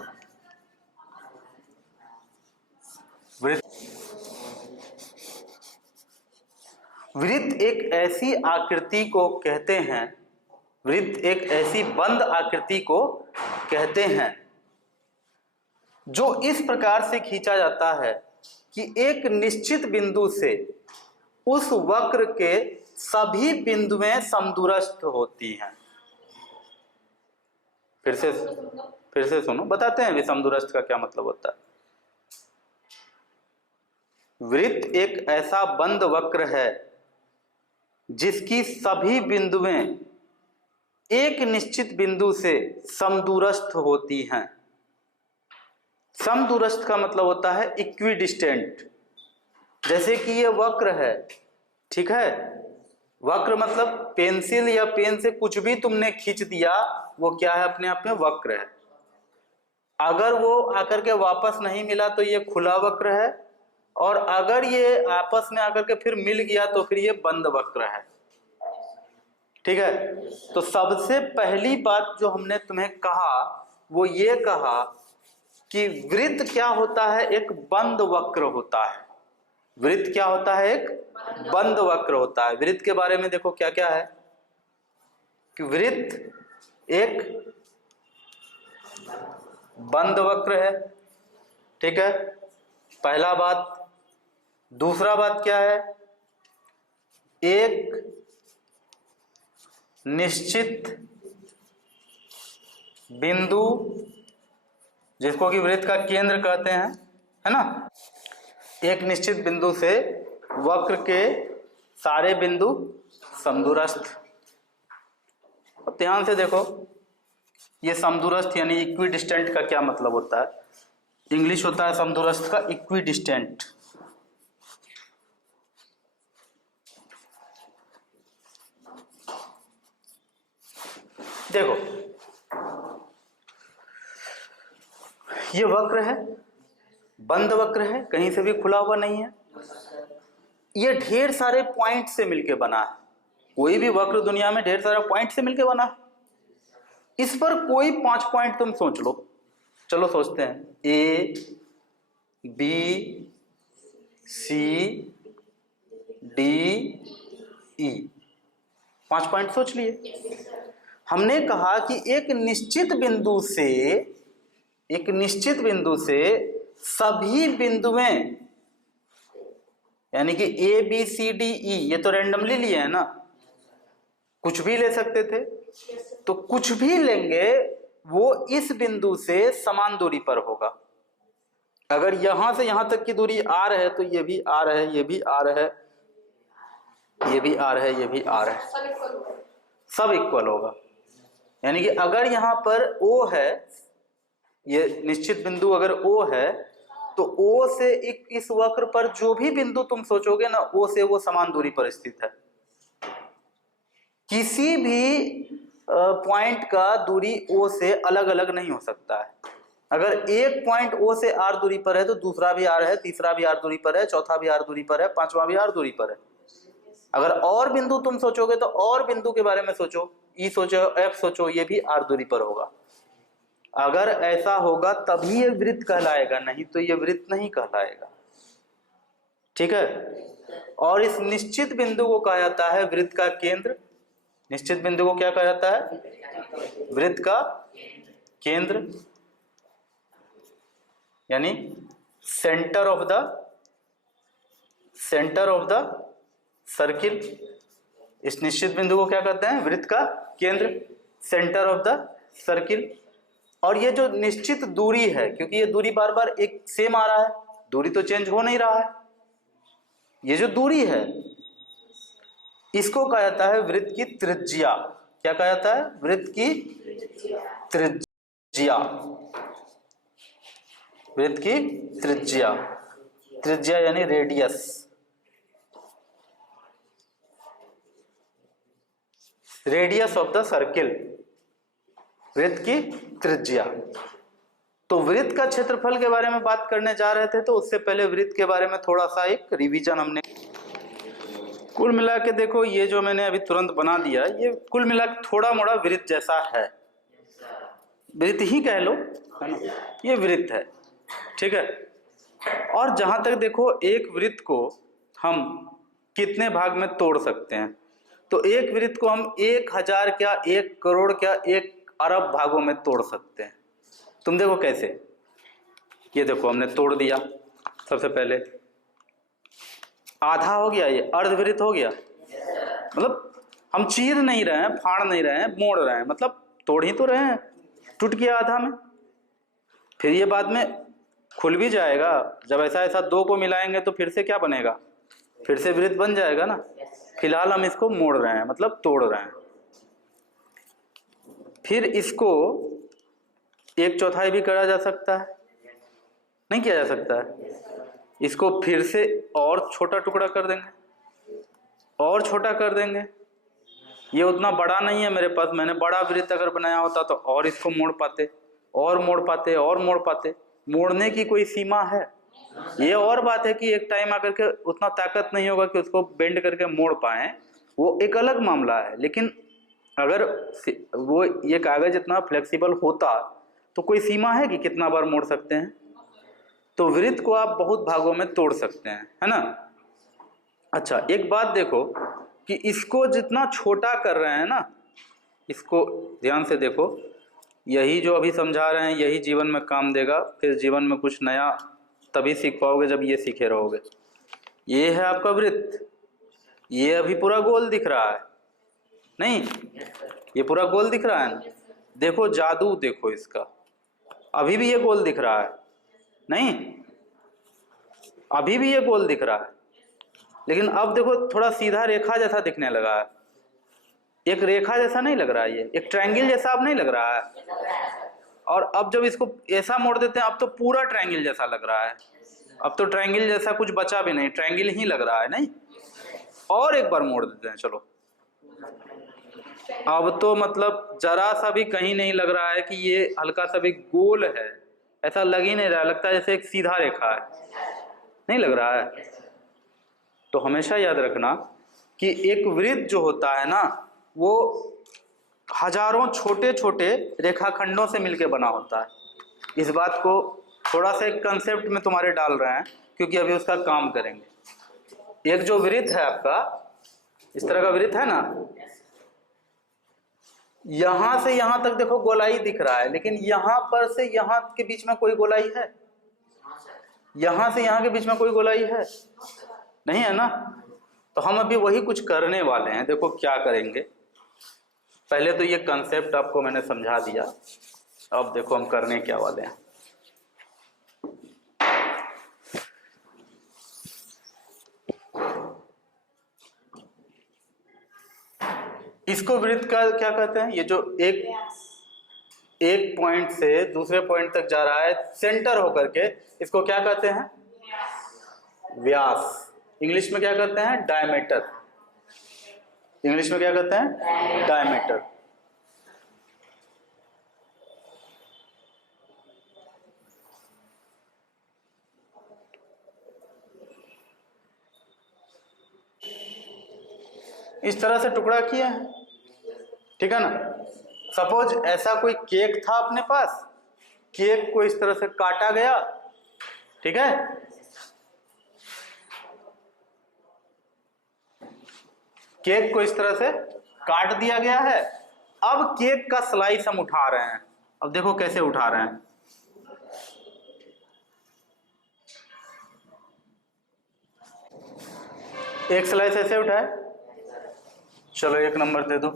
वृत्त एक ऐसी आकृति को कहते हैं, वृत्त एक ऐसी बंद आकृति को कहते हैं जो इस प्रकार से खींचा जाता है कि एक निश्चित बिंदु से उस वक्र के सभी बिंदुएं समदूरस्थ होती हैं। फिर से सुनो, बताते हैं विषमदूरस्थ का क्या मतलब होता है। वृत्त एक ऐसा बंद वक्र है जिसकी सभी बिंदुएं एक निश्चित बिंदु से समदूरस्थ होती हैं। समदूरस्थ का मतलब होता है इक्विडिस्टेंट। जैसे कि ये वक्र है, ठीक है, वक्र मतलब पेंसिल या पेन से कुछ भी तुमने खींच दिया, वो क्या है, अपने आप में वक्र है। अगर वो आकर के वापस नहीं मिला तो ये खुला वक्र है, और अगर ये आपस में आकर के फिर मिल गया तो फिर ये बंद वक्र है, ठीक है। तो सबसे पहली बात जो हमने तुम्हें कहा वो ये कहा कि वृत्त क्या होता है, एक बंद वक्र होता है। वृत्त क्या होता है, एक बंद वक्र होता है। वृत्त के बारे में देखो क्या क्या है कि वृत्त एक बंद वक्र है, ठीक है, पहला बात। दूसरा बात क्या है, एक निश्चित बिंदु जिसको कि वृत्त का केंद्र कहते हैं, है ना, एक निश्चित बिंदु से वक्र के सारे बिंदु समदूरस्थ। अब ध्यान से देखो, ये समदूरस्थ यानी इक्विडिस्टेंट का क्या मतलब होता है। इंग्लिश होता है समदूरस्थ का इक्विडिस्टेंट। देखो ये वक्र है, बंद वक्र है, कहीं से भी खुला हुआ नहीं है। ये ढेर सारे पॉइंट से मिलके बना है। कोई भी वक्र दुनिया में ढेर सारे पॉइंट से मिलके बना है। इस पर कोई 5 पॉइंट तुम सोच लो, चलो सोचते हैं, A B C D E, 5 point सोच लिए। हमने कहा कि एक निश्चित बिंदु से सभी बिंदुएं, यानी कि ए बी सी डी ई, ये तो रैंडमली लिए हैं ना, कुछ भी ले सकते थे, तो कुछ भी लेंगे वो इस बिंदु से समान दूरी पर होगा। अगर यहां से यहां तक की दूरी r है तो ये भी r है, ये भी r है, ये भी r है, ये भी r है, सब इक्वल होगा। यानी कि अगर यहां पर O है, ये निश्चित बिंदु अगर O है, तो O से इस वक्र पर जो भी बिंदु तुम सोचोगे ना, O से वो समान दूरी पर स्थित है। किसी भी पॉइंट का दूरी O से अलग अलग नहीं हो सकता है। अगर एक पॉइंट O से R दूरी पर है तो दूसरा भी R है, तीसरा भी R दूरी पर है, चौथा भी R दूरी पर है, पांचवा भी R दूरी पर है। अगर और बिंदु तुम सोचोगे तो और बिंदु के बारे में सोचो, E सोचो, F सोचो, ये भी R दूरी पर होगा। अगर ऐसा होगा तभी ये वृत्त कहलाएगा, नहीं तो ये वृत्त नहीं कहलाएगा, ठीक है। और इस निश्चित बिंदु को कहा जाता है वृत्त का केंद्र। निश्चित बिंदु को क्या कहा जाता है, वृत्त का केंद्र, यानी सेंटर ऑफ द सर्किल। इस निश्चित बिंदु को क्या कहते हैं, वृत्त का केंद्र, सेंटर ऑफ द सर्किल। और ये जो निश्चित दूरी है, क्योंकि ये दूरी बार बार एक सेम आ रहा है, दूरी तो चेंज हो नहीं रहा है, ये जो दूरी है इसको कहा जाता है वृत्त की त्रिज्या। क्या कहा जाता है? वृत्त की त्रिज्या। वृत्त की त्रिज्या, त्रिज्या यानी radius. Radius of the circle, वृत्त की त्रिज्या। तो वृत्त का क्षेत्रफल के बारे में बात करने जा रहे थे, तो उससे पहले वृत्त के बारे में थोड़ा सा एक रिवीजन हमने कुल मिला के देखो। ये जो मैंने अभी तुरंत बना दिया, ये कुल मिला के थोड़ा मोड़ा वृत्त जैसा है, वृत्त ही कह लो, है ना? ये वृत्त है, ठीक है। और जहां तक देखो, एक वृत्त को हम कितने भाग में तोड़ सकते हैं? तो एक वृत्त को हम 1000 क्या, 1 करोड़ क्या, 1 अरब भागों में तोड़ सकते हैं। तुम देखो कैसे। ये देखो हमने तोड़ दिया। सबसे पहले आधा हो गया, ये अर्धवृत्त हो गया। मतलब हम चीर नहीं रहे हैं, फाड़ नहीं रहे हैं, मोड़ रहे हैं, मतलब तोड़ ही तो रहे हैं। टूट गया आधा में, फिर ये बाद में खुल भी जाएगा। जब ऐसा ऐसा 2 को मिलाएंगे तो फिर से क्या बनेगा? फिर से वृत्त बन जाएगा ना। फिलहाल हम इसको मोड़ रहे हैं, मतलब तोड़ रहे हैं। फिर इसको 1/4 भी करा जा सकता है, नहीं किया जा सकता है? इसको फिर से और छोटा टुकड़ा कर देंगे, और छोटा कर देंगे। ये उतना बड़ा नहीं है मेरे पास, मैंने बड़ा वृत्त अगर बनाया होता तो और इसको मोड़ पाते, और मोड़ पाते, और मोड़ पाते। मोड़ने की कोई सीमा है? ये और बात है कि एक टाइम आकर के उतना ताकत नहीं होगा कि उसको बेंड करके मोड़ पाए, वो एक अलग मामला है। लेकिन अगर वो ये कागज इतना फ्लेक्सिबल होता तो कोई सीमा है कि कितना बार मोड़ सकते हैं? तो वृत्त को आप बहुत भागों में तोड़ सकते हैं, है ना। अच्छा, एक बात देखो कि इसको जितना छोटा कर रहे हैं ना, इसको ध्यान से देखो, यही जो अभी समझा रहे हैं यही जीवन में काम देगा। फिर जीवन में कुछ नया तभी सीख पाओगे जब ये सीखे रहोगे। ये है आपका वृत्त, ये अभी पूरा गोल दिख रहा है, नहीं? ये पूरा गोल दिख रहा है ना। देखो जादू, देखो इसका, अभी भी ये गोल दिख रहा है, नहीं? अभी भी ये गोल दिख रहा है, लेकिन अब देखो थोड़ा सीधा रेखा जैसा दिखने लगा है। एक रेखा जैसा नहीं लग रहा है, ये एक ट्रायंगल जैसा अब नहीं लग रहा है। और अब जब इसको ऐसा मोड़ देते हैं, अब तो पूरा ट्रायंगल जैसा लग रहा है। अब तो ट्रायंगल जैसा कुछ बचा भी नहीं, ट्रायंगल ही लग रहा है, नहीं? और एक बार मोड़ देते हैं, चलो। अब तो मतलब जरा सा भी कहीं नहीं लग रहा है कि ये हल्का सा भी गोल है, ऐसा लग ही नहीं रहा, लगता है जैसे एक सीधा रेखा है, नहीं लग रहा है। तो हमेशा याद रखना कि एक वृत्त जो होता है ना, वो हजारों छोटे छोटे रेखाखंडों से मिलकर बना होता है। इस बात को थोड़ा सा एक कंसेप्ट में तुम्हारे डाल रहे हैं, क्योंकि अभी उसका काम करेंगे। एक जो वृत्त है आपका, इस तरह का वृत्त है ना, यहां से यहां तक देखो गोलाई दिख रहा है, लेकिन यहां पर से यहां के बीच में कोई गोलाई है? यहां से यहां के बीच में कोई गोलाई है? नहीं है ना। तो हम अभी वही कुछ करने वाले हैं। देखो क्या करेंगे। पहले तो ये कंसेप्ट आपको मैंने समझा दिया, अब देखो हम करने क्या वाले हैं। इसको वृत्त का क्या कहते हैं? ये जो एक पॉइंट से दूसरे पॉइंट तक जा रहा है सेंटर होकर के, इसको क्या कहते हैं? व्यास। इंग्लिश में क्या कहते हैं? डायमीटर। इंग्लिश में क्या कहते हैं? डायमीटर। इस तरह से टुकड़ा किया है, ठीक है ना। सपोज ऐसा कोई केक था अपने पास, केक को इस तरह से काटा गया, ठीक है। केक को इस तरह से काट दिया गया है। अब केक का स्लाइस हम उठा रहे हैं। अब देखो कैसे उठा रहे हैं। एक स्लाइस ऐसे उठाए, चलो 1 नंबर दे दो।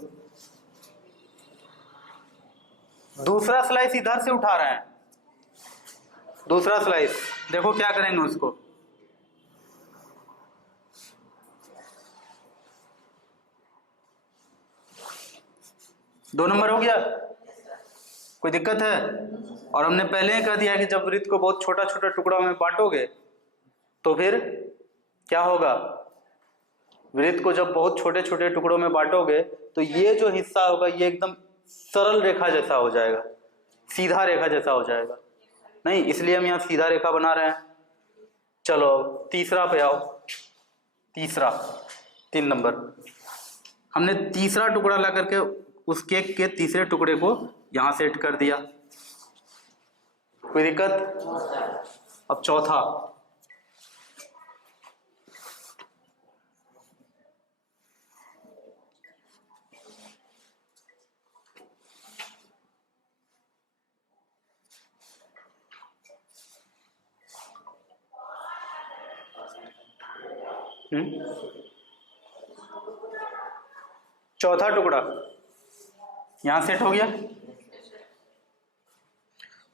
दूसरा स्लाइस इधर से उठा रहे हैं। दूसरा स्लाइस देखो क्या करेंगे उसको। 2 नंबर हो गया, कोई दिक्कत है? और हमने पहले ही कह दिया कि जब वृत्त को बहुत छोटा छोटा टुकड़ा में बांटोगे तो फिर क्या होगा, वृत्त को जब बहुत छोटे छोटे टुकड़ों में बांटोगे तो ये जो हिस्सा होगा ये एकदम सरल रेखा जैसा हो जाएगा, सीधा रेखा जैसा हो जाएगा, नहीं, इसलिए हम यहाँ सीधा रेखा बना रहे हैं। चलो तीसरा पे आओ, तीसरा 3 नंबर, हमने तीसरा टुकड़ा ला करके उस केक के तीसरे टुकड़े को यहां सेट कर दिया, कोई दिक्कत? अब चौथा, चौथा टुकड़ा यहां सेट हो गया।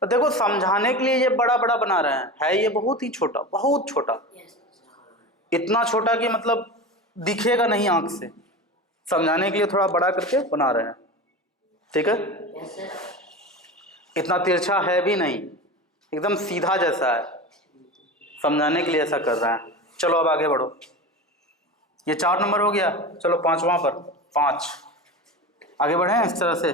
और देखो समझाने के लिए ये बड़ा बड़ा बना रहे हैं, है ये बहुत ही छोटा, बहुत छोटा, इतना छोटा कि मतलब दिखेगा नहीं आंख से, समझाने के लिए थोड़ा बड़ा करके बना रहे हैं, ठीक है? इतना तिरछा है भी नहीं, एकदम सीधा जैसा है, समझाने के लिए ऐसा कर रहे हैं। चलो अब आगे बढ़ो, ये 4 नंबर हो गया, चलो 5वां पर, 5 आगे बढ़े इस तरह से।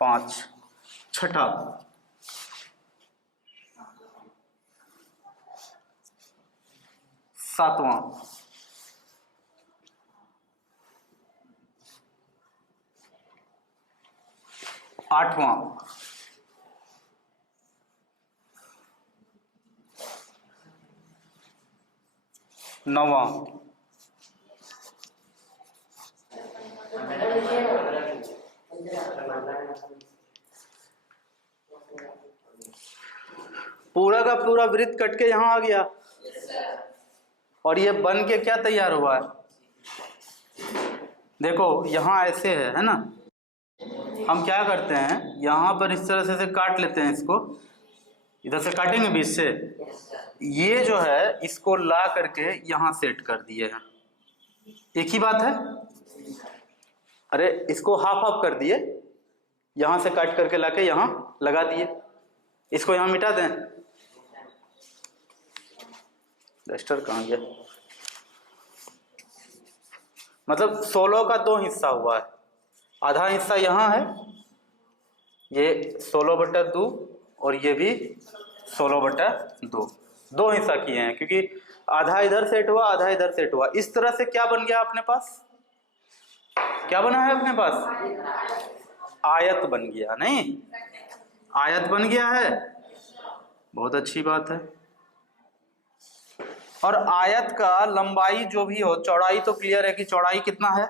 5 छठा, 7वां, 8वां, 9वां, पूरा वृत्त कट के यहां आ गया, और ये बन के क्या तैयार हुआ है, देखो यहां ऐसे है ना, हम क्या करते हैं यहां पर इस तरह से काट लेते हैं, इसको इधर से काटेंगे बीच से, ये जो है इसको ला करके यहां सेट कर दिए हैं, एक ही बात है। अरे इसको हाफ हाफ कर दिए, यहां से काट करके लाके यहां लगा दिए, इसको यहां मिटा दें, डस्टर कहां गया, मतलब 16 का 2 हिस्सा हुआ है, आधा हिस्सा यहाँ है, ये 16/2 और ये भी 16/2, 2 हिस्सा किए हैं, क्योंकि आधा इधर सेट हुआ आधा इधर सेट हुआ, इस तरह से क्या बन गया अपने पास, क्या बना है अपने पास, आयत बन गया, नहीं आयत बन गया है, बहुत अच्छी बात है। और आयत का लंबाई जो भी हो, चौड़ाई तो क्लियर है कि चौड़ाई कितना है,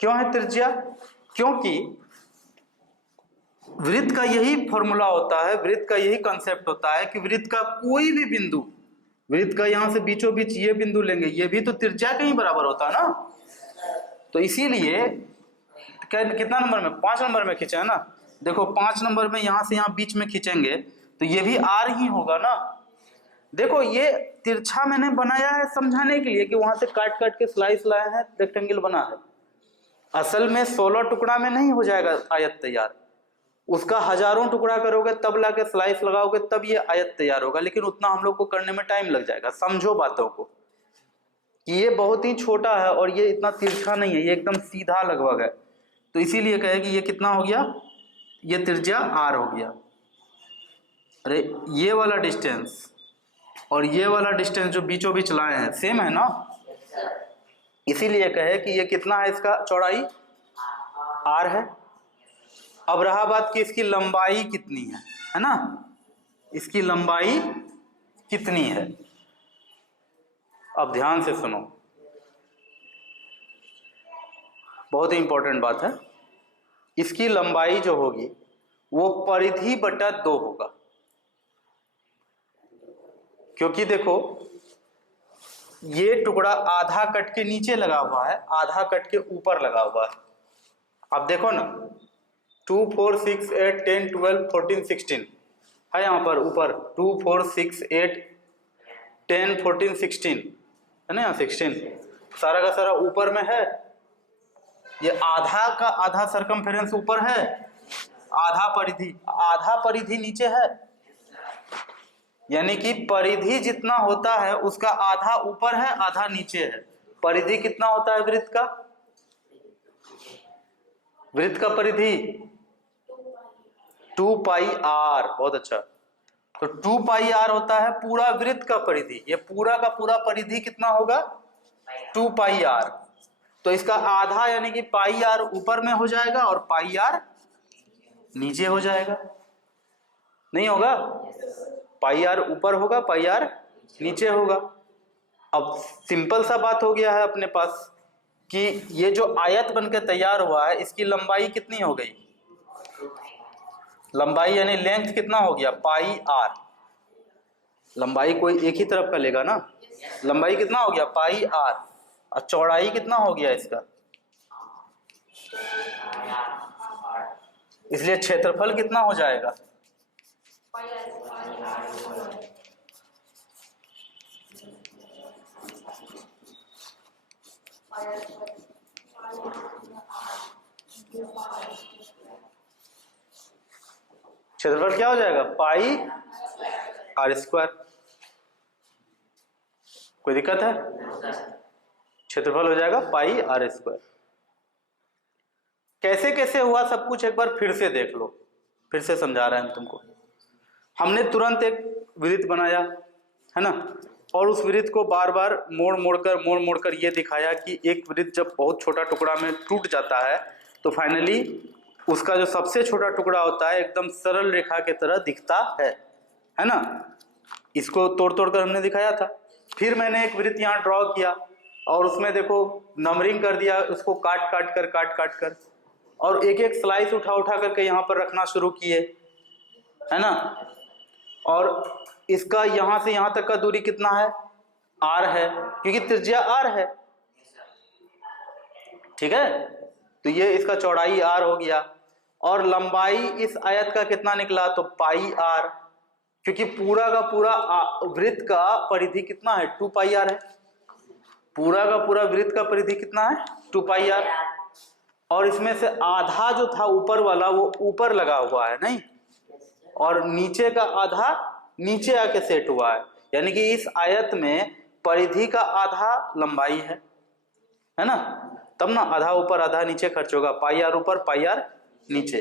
क्यों है त्रिज्या, क्योंकि वृत्त का यही फॉर्मूला होता है, वृत्त का यही कंसेप्ट होता है कि वृत्त का कोई भी बिंदु, वृत्त का यहां से बीचों बीच ये बिंदु लेंगे, ये भी तो त्रिज्या के ही बराबर होता है ना, तो इसीलिए कितना नंबर में, 5 नंबर में खींचा है ना, देखो 5 नंबर में यहां से यहां बीच में खींचेंगे तो ये भी आर ही होगा ना। देखो ये तिरछा मैंने बनाया है समझाने के लिए कि वहां से काट काट के स्लाइस लाए हैं, रेक्टेंगल बना है, असल में 16 टुकड़ा में नहीं हो जाएगा आयत तैयार, उसका हजारों टुकड़ा करोगे तब लाके स्लाइस लगाओगे तब ये आयत तैयार होगा, लेकिन उतना हम लोग को करने में टाइम लग जाएगा। समझो बातों को कि ये बहुत ही छोटा है और ये इतना तिरछा नहीं है, ये एकदम सीधा लगभग है, तो इसीलिए कहे कि ये कितना हो गया, ये त्रिज्या आर हो गया। अरे ये वाला डिस्टेंस और ये वाला डिस्टेंस जो बीचों बीच लाए हैं सेम है ना, इसीलिए कहे कि ये कितना है, इसका चौड़ाई आर है। अब रहा बात कि इसकी लंबाई कितनी है ना, इसकी लंबाई कितनी है, अब ध्यान से सुनो, बहुत ही इंपॉर्टेंट बात है, इसकी लंबाई जो होगी वो परिधि बटा 2 होगा, क्योंकि देखो ये टुकड़ा आधा कट के नीचे लगा हुआ है, आधा कट के ऊपर लगा हुआ है, अब देखो ना 2 4 6 8 10 12 14 16 है यहाँ पर ऊपर 2 4 6 8 10 14 16 है ना, यहाँ 16 सारा का सारा ऊपर में है। ये आधा का आधा सरकमफेरेंस ऊपर है, आधा परिधि नीचे है। यानी कि परिधि जितना होता है उसका आधा ऊपर है आधा नीचे है। परिधि कितना होता है वृत्त का? वृत्त का परिधि 2 पाई आर। बहुत अच्छा। तो 2 पाई आर होता है पूरा वृत्त का परिधि। ये पूरा का पूरा परिधि कितना होगा? 2 पाई आर। तो इसका आधा यानी कि पाई आर ऊपर में हो जाएगा और पाई आर नीचे हो जाएगा। नहीं होगा? पाई आर ऊपर होगा, पाई आर नीचे होगा। अब सिंपल सा बात हो गया है अपने पास कि ये जो आयत बनकर तैयार हुआ है इसकी लंबाई कितनी हो गई? लंबाई यानी लेंथ कितना हो गया? पाई आर। लंबाई कोई एक ही तरफ का लेगा ना। लंबाई कितना हो गया? पाई आर। और चौड़ाई कितना हो गया इसका? इसलिए क्षेत्रफल कितना हो जाएगा? क्षेत्रफल क्या हो जाएगा? पाई आर स्क्वायर। कोई दिक्कत है? क्षेत्रफल हो जाएगा पाई आर स्क्वायर। कैसे कैसे हुआ सब कुछ एक बार फिर से देख लो, फिर से समझा रहे हैं हम तुमको। हमने तुरंत एक वृत्त बनाया है ना, और उस वृत्त को बार बार मोड़ मोड़ कर ये दिखाया कि एक वृत्त जब बहुत छोटा टुकड़ा में टूट जाता है तो फाइनली उसका जो सबसे छोटा टुकड़ा होता है एकदम सरल रेखा के तरह दिखता है ना। इसको तोड़ तोड़ कर हमने दिखाया था। फिर मैंने एक वृत्त यहाँ ड्रॉ किया और उसमें देखो नंबरिंग कर दिया, उसको काट काट कर और एक एक स्लाइस उठा करके यहाँ पर रखना शुरू किए, है ना। और इसका यहाँ से यहाँ तक का दूरी कितना है? आर है, क्योंकि त्रिज्या आर है, ठीक है। तो ये इसका चौड़ाई आर हो गया और लंबाई इस आयत का कितना निकला? तो पाई आर, क्योंकि पूरा का पूरा वृत्त का परिधि कितना है? 2 पाई आर है। पूरा का पूरा वृत्त का परिधि कितना है? 2 पाई आर। और इसमें से आधा जो था ऊपर वाला वो ऊपर लगा हुआ है नहीं, और नीचे का आधा नीचे आके सेट हुआ है। यानी कि इस आयत में परिधि का आधा लंबाई है ना, तब ना आधा ऊपर आधा नीचे खर्च होगा। पाई आर ऊपर पाई आर नीचे।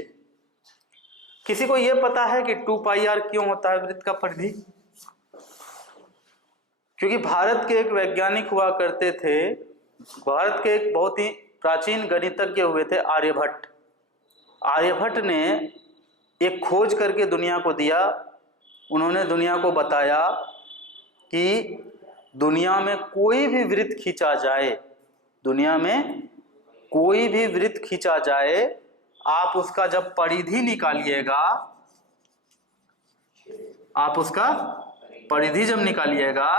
किसी को यह पता है कि 2 पाई आर क्यों होता है वृत्त का परिधि? क्योंकि भारत के एक वैज्ञानिक हुआ करते थे, भारत के एक बहुत ही प्राचीन गणितज्ञ हुए थे आर्यभट्ट। आर्यभट्ट ने एक खोज करके दुनिया को दिया। उन्होंने दुनिया को बताया कि दुनिया में कोई भी वृत्त खींचा जाए, दुनिया में कोई भी वृत्त खींचा जाए, आप उसका जब परिधि निकालिएगा, आप उसका परिधि जब निकालिएगा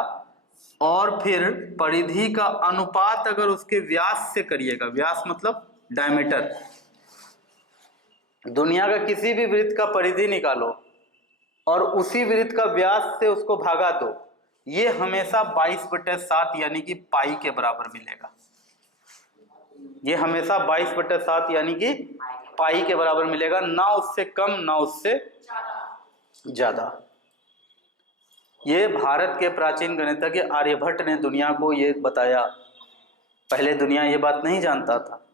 और फिर परिधि का अनुपात अगर उसके व्यास से करिएगा, व्यास मतलब डायमीटर, दुनिया का किसी भी वृत्त का परिधि निकालो और उसी वृत्त का व्यास से उसको भागा दो, ये हमेशा 22/7 यानी कि पाई के बराबर मिलेगा। ये हमेशा 22/7 यानी कि पाई के बराबर मिलेगा, ना उससे कम ना उससे ज्यादा। ये भारत के प्राचीन गणितज्ञ आर्यभट्ट ने दुनिया को ये बताया। पहले दुनिया ये बात नहीं जानता था।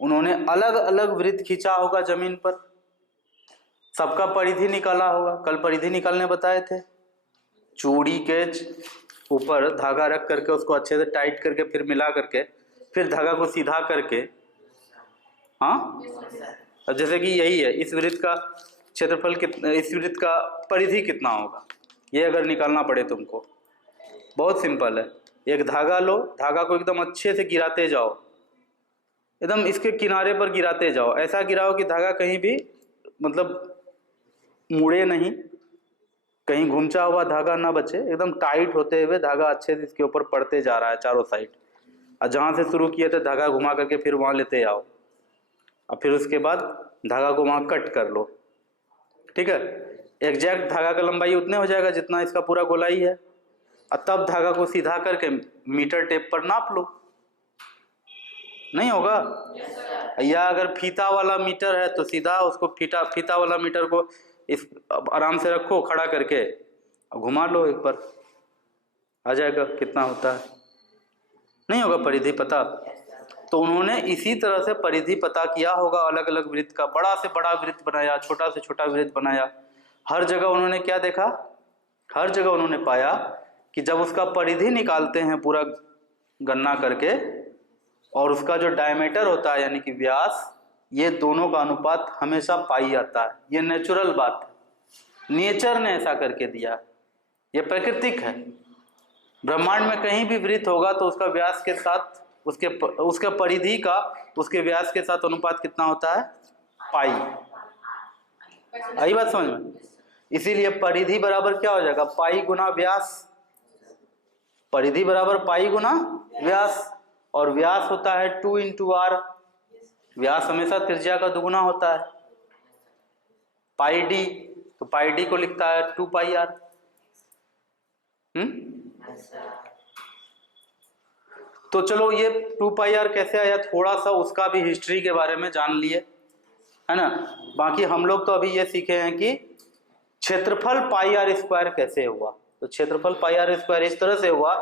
उन्होंने अलग अलग वृत्त खींचा होगा जमीन पर, सबका परिधि निकाला होगा। कल परिधि निकालने बताए थे। चूड़ी के ऊपर धागा रख करके उसको अच्छे से टाइट करके फिर मिला करके फिर धागा को सीधा करके, हाँ, जैसे कि यही है, इस वृत्त का क्षेत्रफल कितना, इस वृत्त का परिधि कितना होगा, ये अगर निकालना पड़े तुमको, बहुत सिंपल है। एक धागा लो, धागा को एकदम अच्छे से गिराते जाओ, एकदम इसके किनारे पर गिराते जाओ, ऐसा गिराओ कि धागा कहीं भी मतलब मुड़े नहीं, कहीं घुमचा हुआ धागा ना बचे, एकदम टाइट होते हुए धागा अच्छे से इसके ऊपर पड़ते जा रहा है चारों साइड। और जहाँ से शुरू किए थे धागा घुमा करके फिर वहाँ लेते आओ, और फिर उसके बाद धागा को वहाँ कट कर लो, ठीक है। एग्जैक्ट धागा का लंबाई उतने हो जाएगा जितना इसका पूरा गोलाई है, और तब धागा को सीधा करके मीटर टेप पर नाप लो, नहीं होगा? या अगर फीता वाला मीटर है तो सीधा उसको फीता वाला मीटर को इस आराम से रखो खड़ा करके, घुमा लो एक बार, आ जाएगा कितना होता है, नहीं होगा परिधि पता? तो उन्होंने इसी तरह से परिधि पता किया होगा, अलग अलग वृत्त का, बड़ा से बड़ा वृत्त बनाया, छोटा से छोटा वृत्त बनाया। हर जगह उन्होंने क्या देखा? हर जगह उन्होंने पाया कि जब उसका परिधि निकालते हैं पूरा गणना करके, और उसका जो डायमीटर होता है यानी कि व्यास, ये दोनों का अनुपात हमेशा पाई आता है। ये नेचुरल बात है, नेचर ने ऐसा करके दिया, ये प्राकृतिक है। ब्रह्मांड में कहीं भी वृत्त होगा तो उसका व्यास के साथ उसके परिधि का उसके व्यास के साथ अनुपात कितना होता है? पाई। आई बात समझ में? इसीलिए परिधि बराबर क्या हो जाएगा? पाई गुना व्यास। परिधि बराबर पाई गुना व्यास, और व्यास होता है 2 × r। व्यास हमेशा त्रिज्या का दुगुना होता है। पाई डी, तो पाई डी को लिखता है 2πr। तो चलो ये 2πr कैसे आया, थोड़ा सा उसका भी हिस्ट्री के बारे में जान लिए, है ना? बाकी हम लोग तो अभी ये सीखे हैं कि क्षेत्रफल πr² कैसे हुआ। तो क्षेत्रफल πr² इस तरह से हुआ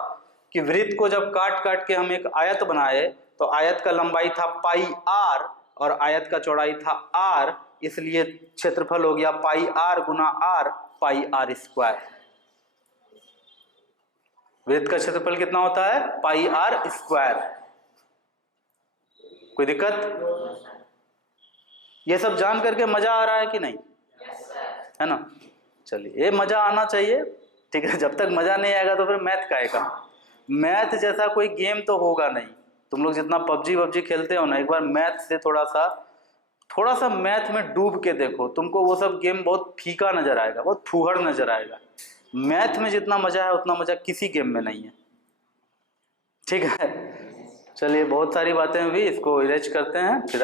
कि वृत्त को जब काट काट के हम एक आयत बनाए, तो आयत का लंबाई था πr और आयत का चौड़ाई था r, इसलिए क्षेत्रफल हो गया πr गुना r, πr²। वृत्त का क्षेत्रफल कितना होता है? πr²। कोई दिक्कत? ये सब जान करके मजा आ रहा है कि नहीं? है ना? चलिए, ये मजा आना चाहिए, ठीक है। जब तक मजा नहीं आएगा तो फिर मैथ का आएगा। मैथ जैसा कोई गेम तो होगा नहीं। तुम लोग जितना पबजी खेलते हो ना, एक बार मैथ से थोड़ा सा मैथ में डूब के देखो, तुमको वो सब गेम बहुत फीका नजर आएगा, बहुत फूहड़ नजर आएगा। मैथ में जितना मजा है उतना मजा किसी गेम में नहीं है, ठीक है। चलिए, बहुत सारी बातें हुई, इसको इरेज करते हैं फिर।